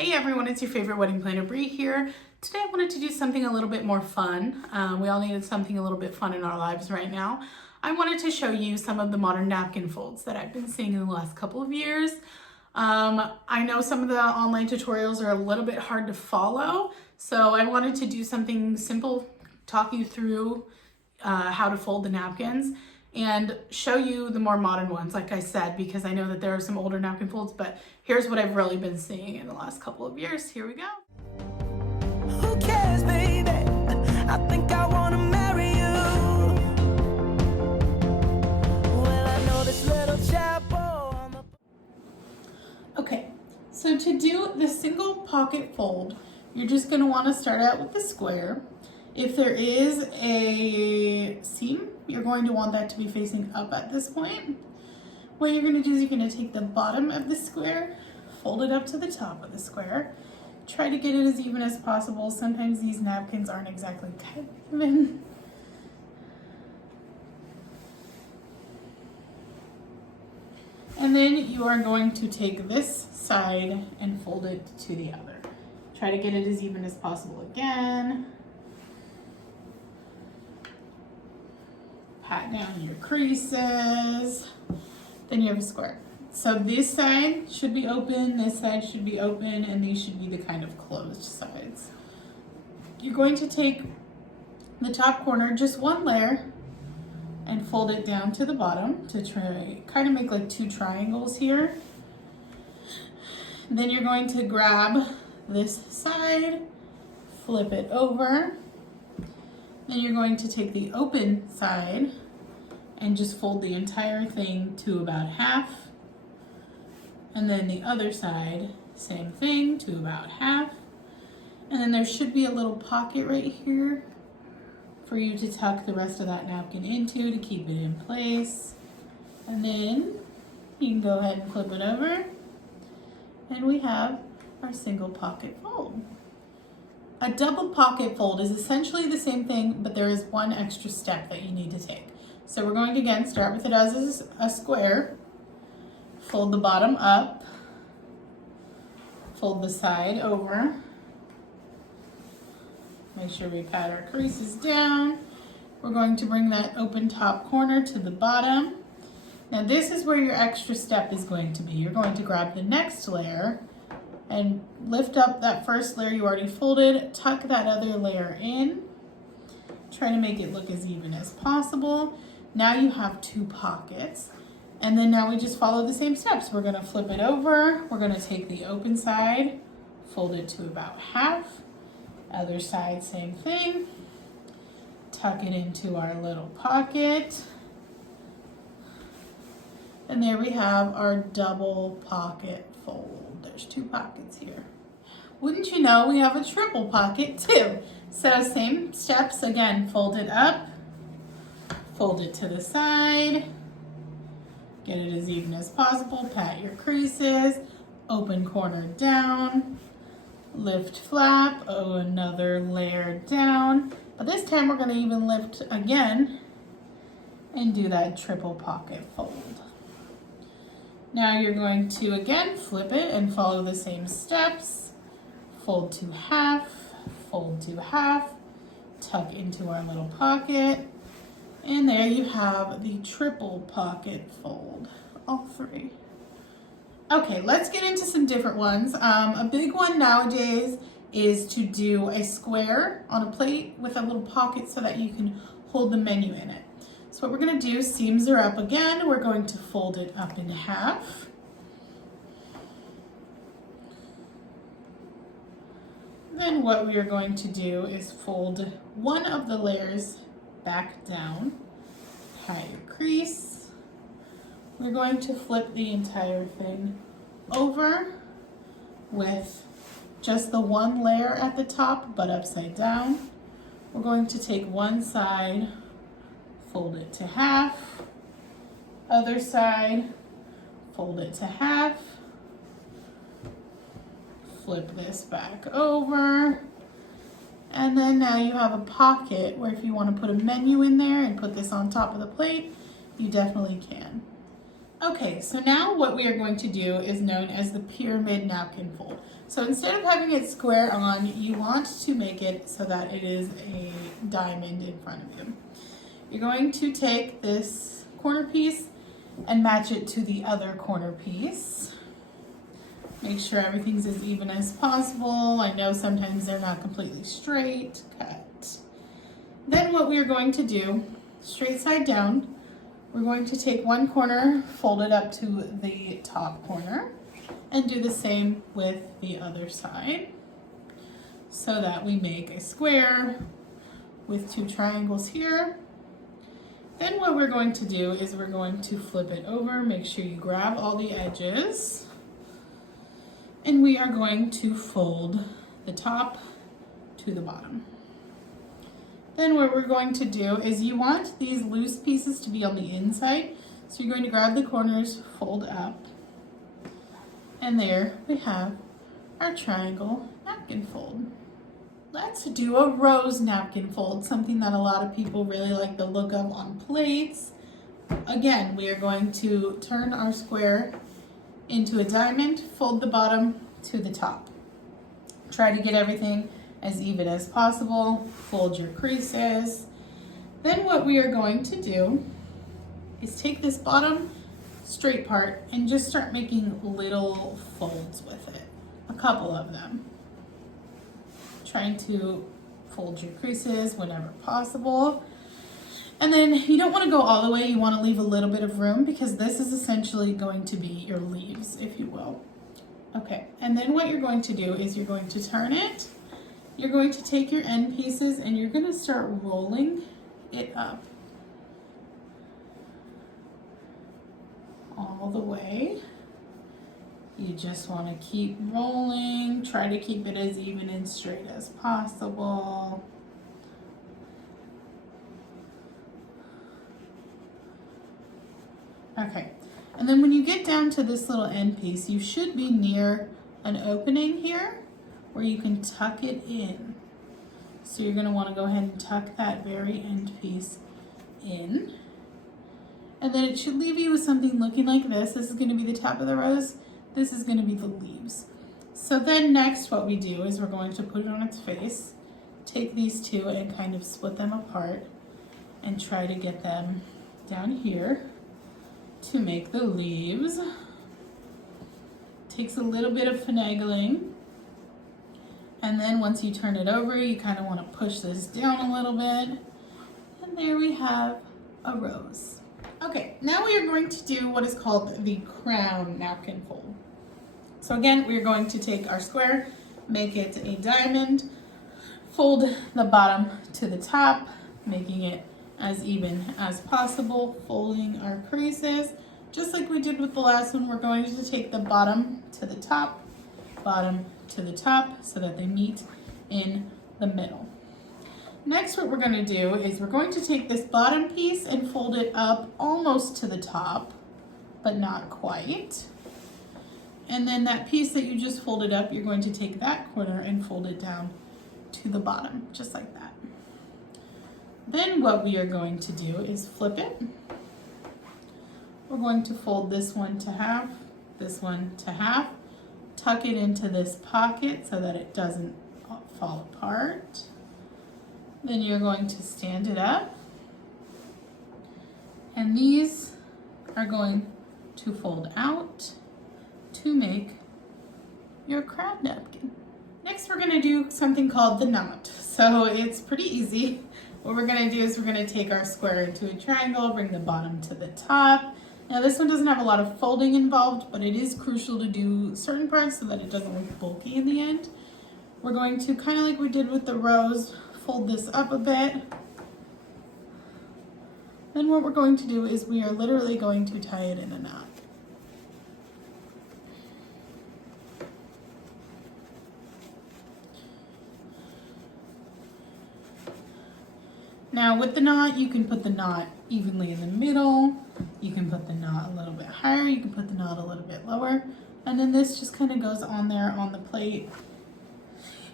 Hey everyone, it's your favorite wedding planner Bree here. Today I wanted to do something a little bit more fun. We all needed something a little bit fun in our lives right now. I wanted to show you some of the modern napkin folds that I've been seeing in the last couple of years. I know some of the online tutorials are a little bit hard to follow, so I wanted to do something simple, talk you through how to fold the napkins and show you the more modern ones, like I said, because I know that there are some older napkin folds, but here's what I've really been seeing in the last couple of years. Here we go. Who cares, baby? I think I wanna marry you. Well, I know this little chapel on the... Okay, so to do the single pocket fold, you're just gonna wanna start out with the square. If there is a seam, you're going to want that to be facing up at this point. What you're going to do is you're going to take the bottom of the square, fold it up to the top of the square. Try to get it as even as possible. Sometimes these napkins aren't exactly even. And then you are going to take this side and fold it to the other. Try to get it as even as possible again. Pat down your creases, then you have a square. So this side should be open, this side should be open, and these should be the kind of closed sides. You're going to take the top corner, just one layer, and fold it down to the bottom to try, kind of make like two triangles here. Then you're going to grab this side, flip it over. Then you're going to take the open side and just fold the entire thing to about half. And then the other side, same thing, to about half. And then there should be a little pocket right here for you to tuck the rest of that napkin into to keep it in place. And then you can go ahead and flip it over. And we have our single pocket fold. A double pocket fold is essentially the same thing, but there is one extra step that you need to take. So we're going to again start with it as a square, fold the bottom up, fold the side over, make sure we pat our creases down. We're going to bring that open top corner to the bottom. Now this is where your extra step is going to be. You're going to grab the next layer and lift up that first layer you already folded, tuck that other layer in, try to make it look as even as possible. Now you have two pockets, and then now we just follow the same steps. We're gonna flip it over, we're gonna take the open side, fold it to about half, other side same thing, tuck it into our little pocket, and there we have our double pocket fold. There's two pockets here. Wouldn't you know, we have a triple pocket too. So same steps again, fold it up, fold it to the side, get it as even as possible, pat your creases, open corner down, lift flap, another layer down. But this time we're gonna even lift again and do that triple pocket fold. Now you're going to again flip it and follow the same steps. Fold to half, tuck into our little pocket, and there you have the triple pocket fold, all three. Okay, let's get into some different ones. A big one nowadays is to do a square on a plate with a little pocket so that you can hold the menu in it. So what we're going to do, seams are up again, we're going to fold it up in half. Then what we are going to do is fold one of the layers back down, pat your crease. We're going to flip the entire thing over with just the one layer at the top, but upside down. We're going to take one side, fold it to half, other side, fold it to half, flip this back over, and then now you have a pocket where if you want to put a menu in there and put this on top of the plate, you definitely can. Okay, so now what we are going to do is known as the pyramid napkin fold. So instead of having it square on, you want to make it so that it is a diamond in front of you. You're going to take this corner piece and match it to the other corner piece. Make sure everything's as even as possible. I know sometimes they're not completely straight. Cut. Then what we are going to do, straight side down, we're going to take one corner, fold it up to the top corner, and do the same with the other side so that we make a square with two triangles here. Then what we're going to do is we're going to flip it over, make sure you grab all the edges, and we are going to fold the top to the bottom. Then what we're going to do is you want these loose pieces to be on the inside, so you're going to grab the corners, fold up, and there we have our triangle napkin fold. Let's do a rose napkin fold, something that a lot of people really like the look of on plates. Again, we are going to turn our square into a diamond, fold the bottom to the top. Try to get everything as even as possible, fold your creases. Then what we are going to do is take this bottom straight part and just start making little folds with it, a couple of them. Trying to fold your creases whenever possible. And then you don't want to go all the way, you want to leave a little bit of room because this is essentially going to be your leaves, if you will. Okay, and then what you're going to do is you're going to turn it. You're going to take your end pieces and you're going to start rolling it up all the way. You just want to keep rolling, try to keep it as even and straight as possible. Okay, and then when you get down to this little end piece, you should be near an opening here where you can tuck it in. So you're going to want to go ahead and tuck that very end piece in. And then it should leave you with something looking like this. This is going to be the top of the rose. This is going to be the leaves. So then next what we do is we're going to put it on its face, take these two and kind of split them apart and try to get them down here to make the leaves. Takes a little bit of finagling. And then once you turn it over, you kind of want to push this down a little bit. And there we have a rose. Okay, now we are going to do what is called the crown napkin fold. So again, we're going to take our square, make it a diamond, fold the bottom to the top, making it as even as possible, folding our creases. Just like we did with the last one, we're going to take the bottom to the top, bottom to the top, so that they meet in the middle. Next, what we're going to do is we're going to take this bottom piece and fold it up almost to the top, but not quite. And then that piece that you just folded up, you're going to take that corner and fold it down to the bottom, just like that. Then what we are going to do is flip it. We're going to fold this one to half, this one to half, tuck it into this pocket so that it doesn't fall apart. Then you're going to stand it up. And these are going to fold out to make your crown napkin. Next, we're going to do something called the knot. So it's pretty easy. What we're going to do is we're going to take our square into a triangle, bring the bottom to the top. Now this one doesn't have a lot of folding involved, but it is crucial to do certain parts so that it doesn't look bulky in the end. We're going to, kind of like we did with the rose, fold this up a bit. Then what we're going to do is we are literally going to tie it in a knot. Now with the knot, you can put the knot evenly in the middle. You can put the knot a little bit higher. You can put the knot a little bit lower. And then this just kind of goes on there on the plate.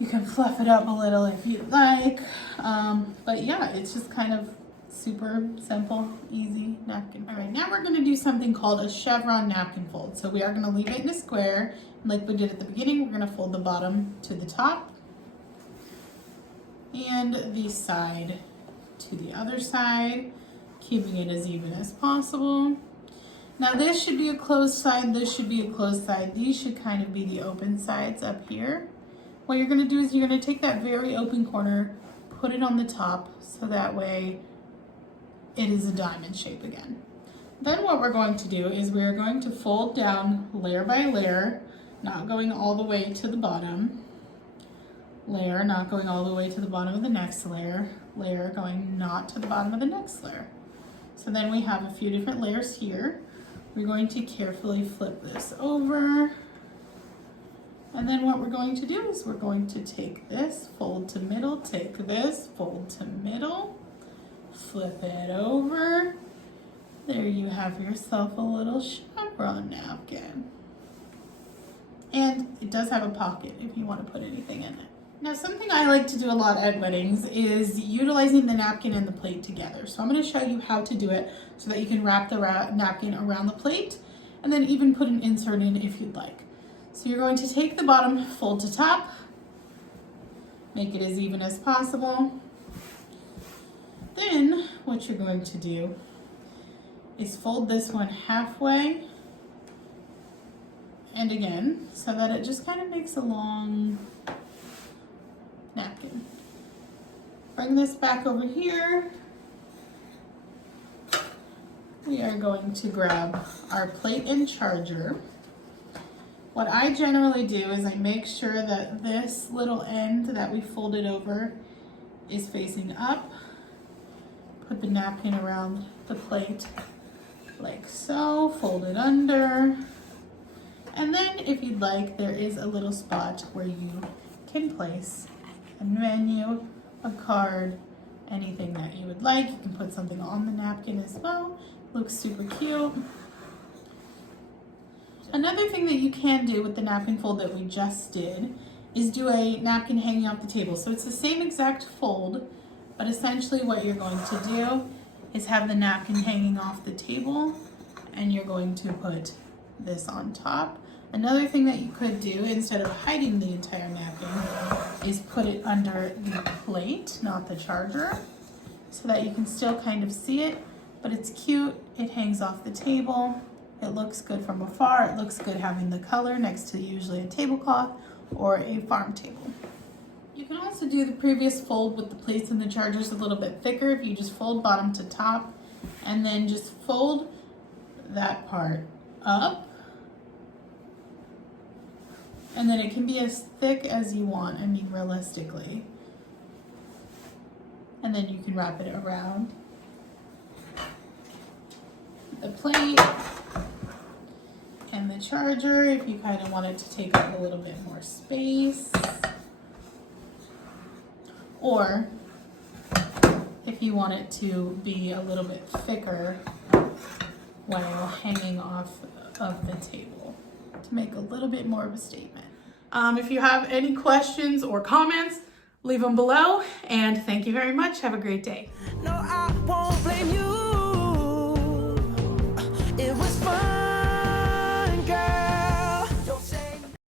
You can fluff it up a little if you'd like. But yeah, it's just kind of Super simple, easy napkin. All right, now we're gonna do something called a chevron napkin fold. So we are gonna leave it in a square. Like we did at the beginning, we're gonna fold the bottom to the top and the side to the other side, keeping it as even as possible. Now this should be a closed side, this should be a closed side. These should kind of be the open sides up here. What you're gonna do is you're gonna take that very open corner, put it on the top, so that way it is a diamond shape again. Then what we're going to do is we're going to fold down layer by layer, not going all the way to the bottom. Layer, not going all the way to the bottom of the next layer. Layer going not to the bottom of the next layer. So then we have a few different layers here. We're going to carefully flip this over. And then what we're going to do is we're going to take this, fold to middle, take this, fold to middle, flip it over. There you have yourself a little chevron napkin. And it does have a pocket if you want to put anything in it. Now, something I like to do a lot at weddings is utilizing the napkin and the plate together. So I'm going to show you how to do it so that you can wrap the napkin around the plate and then even put an insert in if you'd like. So you're going to take the bottom, fold to top, make it as even as possible. Then what you're going to do is fold this one halfway and again, so that it just kind of makes a long napkin. Bring this back over here. We are going to grab our plate and charger. What I generally do is I make sure that this little end that we folded over is facing up. Put the napkin around the plate like so, fold it under. And then if you'd like, there is a little spot where you can place a menu, a card, anything that you would like. You can put something on the napkin as well. Looks super cute. Another thing that you can do with the napkin fold that we just did is do a napkin hanging off the table. So it's the same exact fold, but essentially what you're going to do is have the napkin hanging off the table and you're going to put this on top. Another thing that you could do instead of hiding the entire napkin is put it under the plate, not the charger, so that you can still kind of see it, but it's cute. It hangs off the table. It looks good from afar. It looks good having the color next to usually a tablecloth or a farm table. You can also do the previous fold with the plates and the chargers a little bit thicker if you just fold bottom to top and then just fold that part up. And then it can be as thick as you want, I mean realistically. And then you can wrap it around the plate and the charger if you kind of want it to take up a little bit more space. Or if you want it to be a little bit thicker while hanging off of the table to make a little bit more of a statement. If you have any questions or comments, leave them below, and thank you very much. Have a great day. No, I won't blame you.